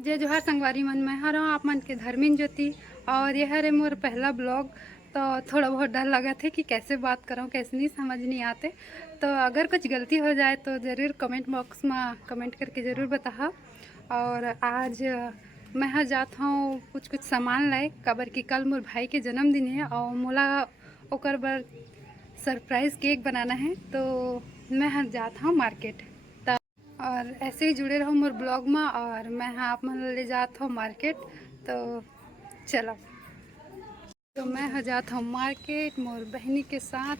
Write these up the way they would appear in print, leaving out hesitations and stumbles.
जय जोहार संगवारी मन, मैं हर आप मन के धर्मिन ज्योति। और यह है मोर पहला ब्लॉग। तो थोड़ा बहुत डर लगा थे कि कैसे बात करूँ, कैसे नहीं समझ नहीं आते। तो अगर कुछ गलती हो जाए तो ज़रूर कमेंट बॉक्स में कमेंट करके ज़रूर बताहा। और आज मैं हाँ जात हूँ कुछ कुछ सामान लाए, काबर कि कल मोर भाई के जन्मदिन है और मोला ओकर बर सरप्राइज़ केक बनाना है। तो मैं हाँ जात हूँ मार्केट। और ऐसे ही जुड़े रहो मोर ब्लॉग में। और मैं हाँ आप मन ले जात हूँ मार्केट। तो चलो, तो मैं हाँ जात हूँ मार्केट मोर बहनी के साथ।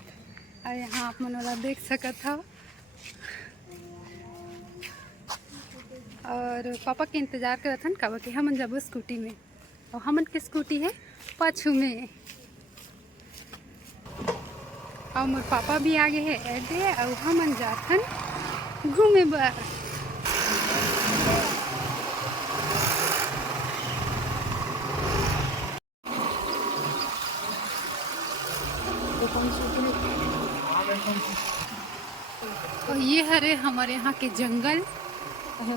और यहाँ आप मन वाला देख सकत हो। और पापा के इंतज़ार करत हन, काबर कि हमन जब स्कूटी में और हमन के स्कूटी है पाछू में। और मोर पापा भी आगे है ऐडे और हमन जात हन घूमे बर। और ये हरे हमारे यहाँ के जंगल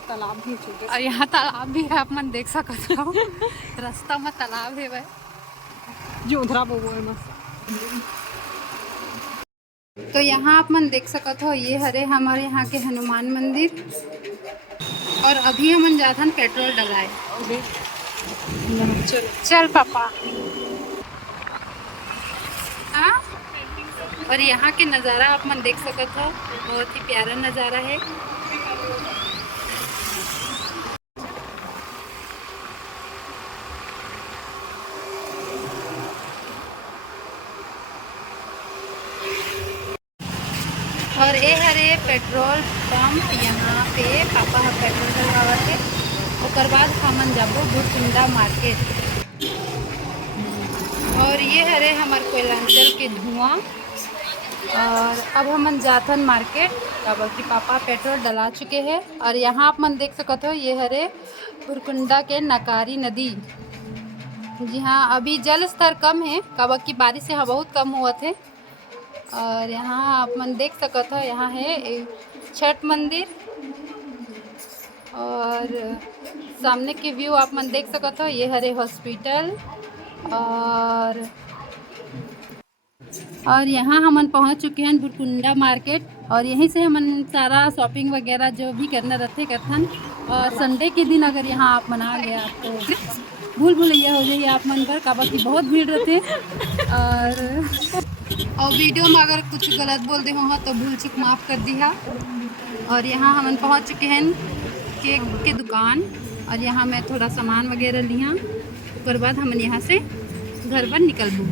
तालाब भी छोटे और यहाँ तालाब भी है, आप मन देख सकते हो। रास्ता में तालाब है वह जो उधरा वो है मस्त। तो यहाँ आप मन देख सकते हो, ये हरे हमारे यहाँ के हनुमान मंदिर। और अभी हमन जाथन पेट्रोल डलाए। चलो चल पापा। हाँ, और यहाँ के नज़ारा आप मन देख सकते हो, बहुत ही प्यारा नज़ारा है। और ये हरे पेट्रोल पंप, यहाँ पे पापा पेट्रोल डलवावा थे। उसके बाद हमन जाबो भुरकुंडा मार्केट। और ये हरे हमारे कोयलांचल के धुआं। और अब हमन जाथन मार्केट, काबर कि पापा पेट्रोल डला चुके हैं। और यहाँ आप मन देख सकते हो, ये हरे भुरकुंडा के नकारी नदी। जी हाँ, अभी जल स्तर कम है, काबर कि बारिश यहाँ बहुत कम हुआ थे। और यहाँ आप मन देख सकते हो, यहाँ है छठ मंदिर। और सामने के व्यू आप मन देख सकते हो, ये हरे हॉस्पिटल। और यहाँ हमन पहुँच चुके हैं भुरकुंडा मार्केट। और यहीं से हमन सारा शॉपिंग वगैरह जो भी करना रहते करथन। और संडे के दिन अगर यहाँ आप मना गया तो भूल भुलैया हो जाइए आप मन पर, काबर की बहुत भीड़ रहते। और वीडियो में अगर कुछ गलत बोल दे हो तो भूल चुक माफ़ कर दिया। और यहाँ हमन पहुँच चुके हैं केक के दुकान। और यहाँ मैं थोड़ा सामान वगैरह लिया, उसके बाद हमन यहाँ से घर पर निकलबू।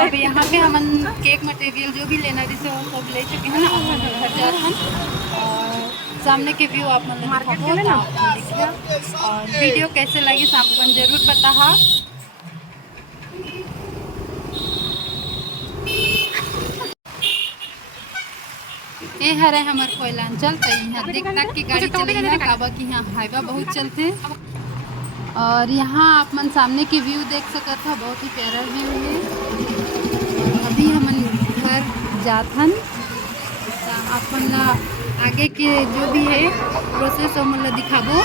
अब यहाँ पे हमन केक मटेरियल जो भी लेना रही वो सब ले चुके हैं। अब हम घर जा रहे हैं। और सामने के व्यू आप मन देखिए। और वीडियो कैसे लगी आप मन जरूर बता। ये हरे हमारे कोयलांचल, तो यहाँ देख तक की गाड़ी चलेगी, काबर की यहाँ हाईवा बहुत चलते। और यहाँ आप मन सामने के व्यू देख सकते हो, बहुत ही प्यारा व्यू है। अभी हमन घर जाथन। आप मन आगे के जो भी है प्रोसेस वो मन दिखाबो।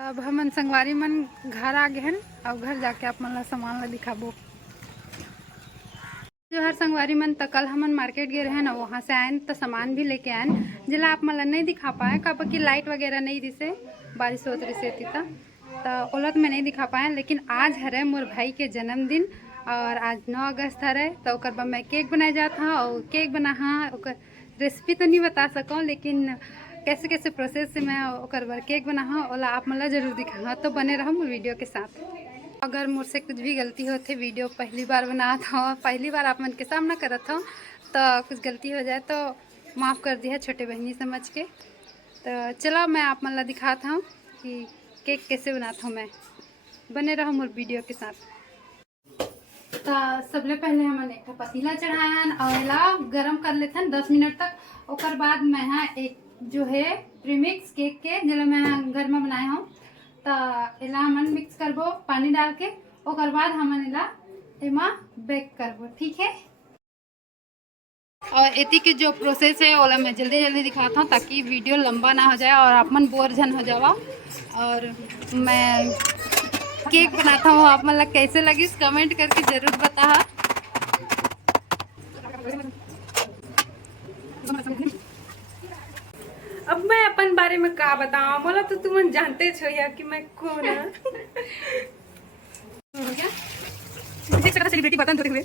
अब हमन संगवारी मन घर आ गए हैं। और घर जाके आप मन सामान ला दिखाबो। जो हर संगवारी मन, तो कल हमन मार्केट गए रहे ना, वहाँ से आए तो सामान भी लेके आए, जिला आप मन नहीं दिखा पाए, काबर की लाइट वगैरह नहीं दिसे, बारिश होत रही थी। तो ओला तो मैं नहीं दिखा पाए। लेकिन आज हरे मोर भाई के जन्मदिन और आज 9 अगस्त हरे, तो ओकर बाद मैं केक बनाए जाता हाँ। और केक बना हाँ, ओकर रेसिपी तो नहीं बता सकूँ, लेकिन कैसे कैसे प्रोसेस से मैं ओकर बार केक बना हाँ, ओला आप मन जरूर दिखा हाँ। तो बने रहो वीडियो के साथ। अगर मुझसे कुछ भी गलती होती, वीडियो पहली बार बना था, पहली बार आप मन के सामना करत हो, तो कुछ गलती हो जाए तो माफ़ कर दिया, छोटे बहनी समझ के। तो चलो मैं आप मन ला दिखाता हूँ कि केक कैसे बनाता हूँ मैं। बने रहो मोर वीडियो के साथ। तो सबले पहले हमने एक पतीला चढ़ायन और एला गरम कर लेथन 10 मिनट तक। ओकर बाद मैं हाँ एक जो है प्रीमिक्स केक के जिला मैं घर में बनाए हूँ तो एला हमन मिक्स करबो पानी डाल के। ओकर बाद हमन एला एमा बेक करबो, ठीक है। और इति के जो प्रोसेस है ओला मैं जल्दी जल्दी दिखाता हूँ ताकि वीडियो लंबा ना हो जाए और आप मन बोर जन हो जावा। और मैं केक बनाता हूँ, आप मतलब कैसे लगी कमेंट करके जरूर बता। अब मैं अपन बारे में का बताऊं, बोला तो तुम जानते छो या कि मैं कौन है। देख सकता सेलिब्रिटी बर्तन धोते हुए।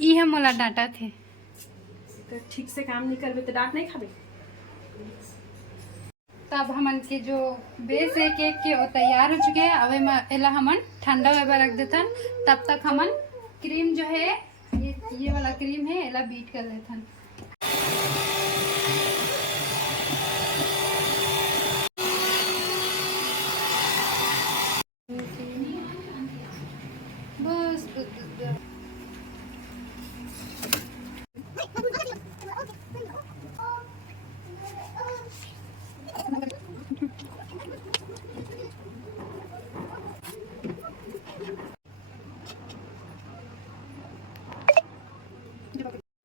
ये मोला डांटा थे तो ठीक से काम नहीं करबे तो डांट नहीं खाबे। तब हमन के जो बेस है केक के वो तैयार हो चुके हैं। अब एला हमन ठंडा होए रख देथन। तब तक हमन क्रीम जो है ये वाला क्रीम है एला बीट कर लेथन। बस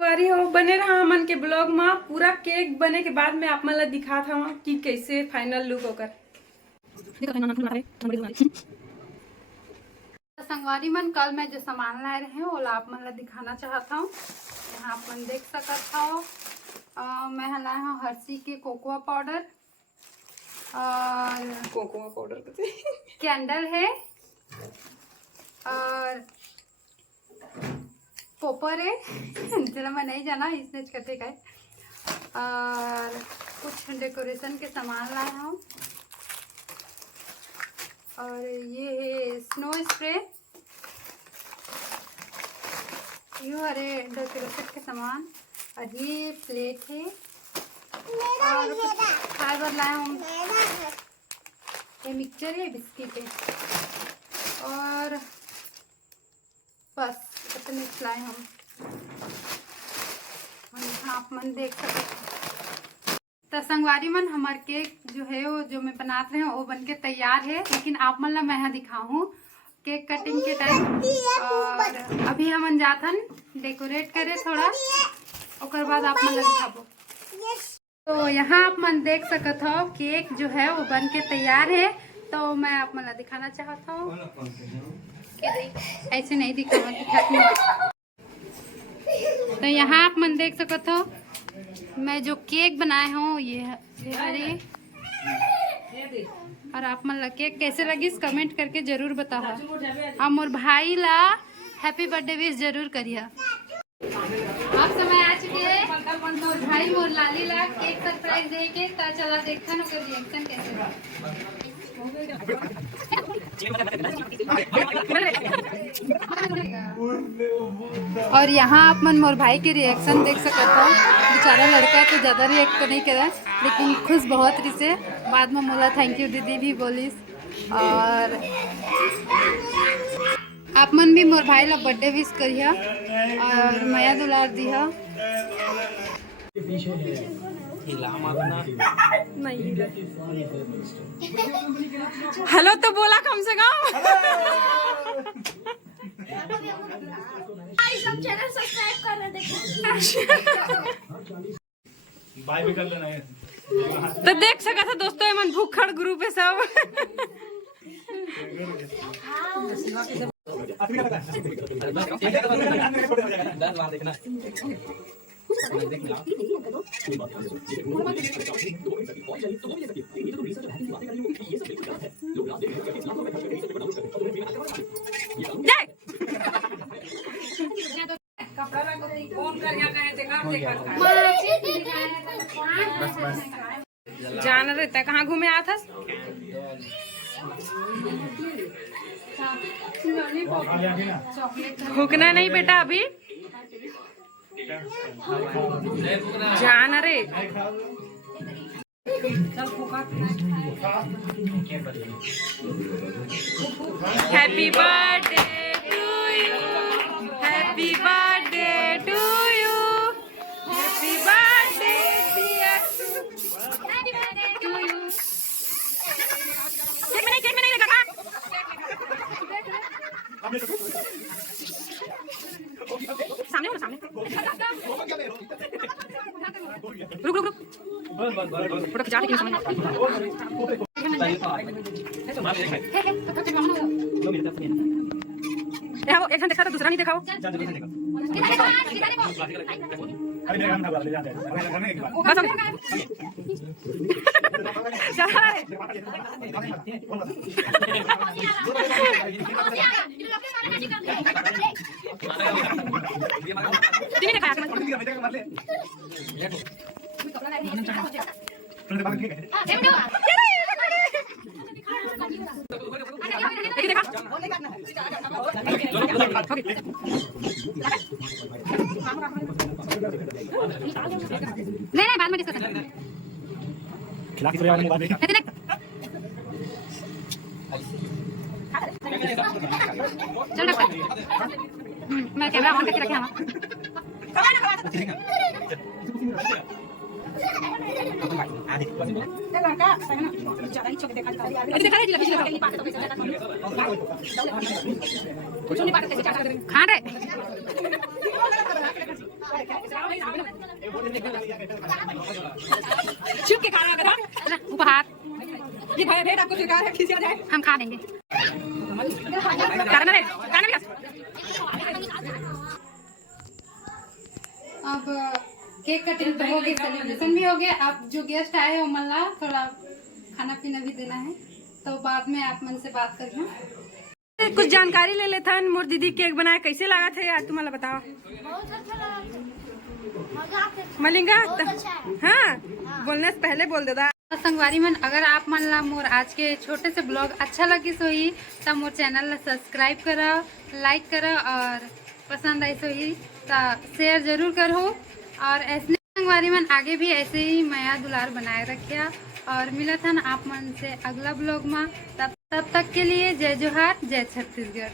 वारी हो बने रहा मन के ब्लॉग में। पूरा केक बने के बाद में आप मन ला दिखा था कि कैसे फाइनल लुक होकर। संगवारी मन कल मैं जो सामान लाए रहे वो आप मन ला दिखाना चाहता हूँ। यहाँ आप मन देख सकता हो मैं लाया हूँ हर्षी के कोकोआ पाउडर और कोकोआ पाउडर कैंडल है और पोपर है जरा मैं नहीं जाना इसने कहते गए। और कुछ डेकोरेशन के सामान लाया हूँ और ये है स्नो स्प्रे, ये हरे डेकोरेशन के सामान और ये प्लेट है और कुछ फाइबर लाया हूँ। ये मिक्सचर है बिस्किट है और बस इतने लाए हम। यहाँ आप मन देख सकते तो संगवारी मन हमार केक जो है वो जो मैं बनाते रहे वो बन के तैयार है। लेकिन आप मन ला मैं यहाँ दिखाऊँ केक कटिंग के टाइम। और अभी हमन जाथन डेकोरेट करे थोड़ा, ओकर बाद आप मन ला दिखाबो। तो यहाँ आप मन देख सकत हो केक जो है वो बन के तैयार है। तो मैं आप मन ला दिखाना चाहता हूँ। ऐसे नहीं दिखावा दिखा। तो यहाँ आप मन देख सकते हो मैं जो केक बनाए हूँ ये हरे। और आप मन ला केक कैसे लगी कमेंट करके जरूर बताओ। और मोर भाई ला हैप्पी बर्थडे विश जरूर करिए। अब समय आ चुके हैं मोर भाई मोर लाली ला केक सरप्राइज दे के। तो चला देखते हैं उसका रिएक्शन कैसे रहा। और यहाँ आप मन मोर भाई के रिएक्शन देख सकते हो। बेचारा लड़का तो ज़्यादा रिएक्ट तो नहीं करा लेकिन खुश बहुत रही से। बाद में मोला थैंक यू दीदी भी बोलिस। और आप मन भी मोर भाई ला बर्थडे विश करिए और माया दुलार दिया। नहीं हेलो तो बोला कम से कम। सब चैनल सब्सक्राइब कर रहे देखो। बाय भी कर लेना है। तो देख सका था दोस्तों मन भूखड़ ग्रुप है सब। जान रहता कहाँ घूमे आया था। भूखना नहीं बेटा अभी जान रे। Happy birthday to you, happy birthday to you, happy birthday dear to you. Cake में नहीं लगा। सामने हो ना, सामने। रुक रुक रुक, फोटो खिंचा लेकिन समझ वो एक देखा तो दूसरा नहीं दिखाओ। बस नहीं बाद में डिस्कस करेंगे। खिला के बाद में चल मैं कैमरा ऑन करके रखे खा रहे छिप के खाना अगर उपहार ये भाई भेद आपको स्वीकार है, खींचा जाए। हम खा लेंगे। अब केक कटिंग तो हो गई, सेलिब्रेशन भी हो गया। अब जो गेस्ट आए हैं उमला थोड़ा खाना पीना भी देना है, तो बाद में आप मन से बात करिए। कुछ जानकारी ले लेथन। मोर दीदी केक बनाया, कैसे लगा थे यार तुम्हारा बताओ। बहुत अच्छा लगा, मजा आते थे। मलिंगा बहुत अच्छा है। हाँ, बोलने से पहले बोल देता। संगवारी मन, अगर आप मन ला मोर आज के छोटे से ब्लॉग अच्छा लगी सोही तो मोर चैनल ला सब्सक्राइब करो, लाइक करो और पसंद आई सोही तो शेयर जरूर करो। और ऐसे संगवारी मन आगे भी ऐसे ही माया दुलार बनाए रखिया और मिलत हन आप मन से अगला ब्लॉग में। तब तक के लिए जय जोहार, जय छत्तीसगढ़।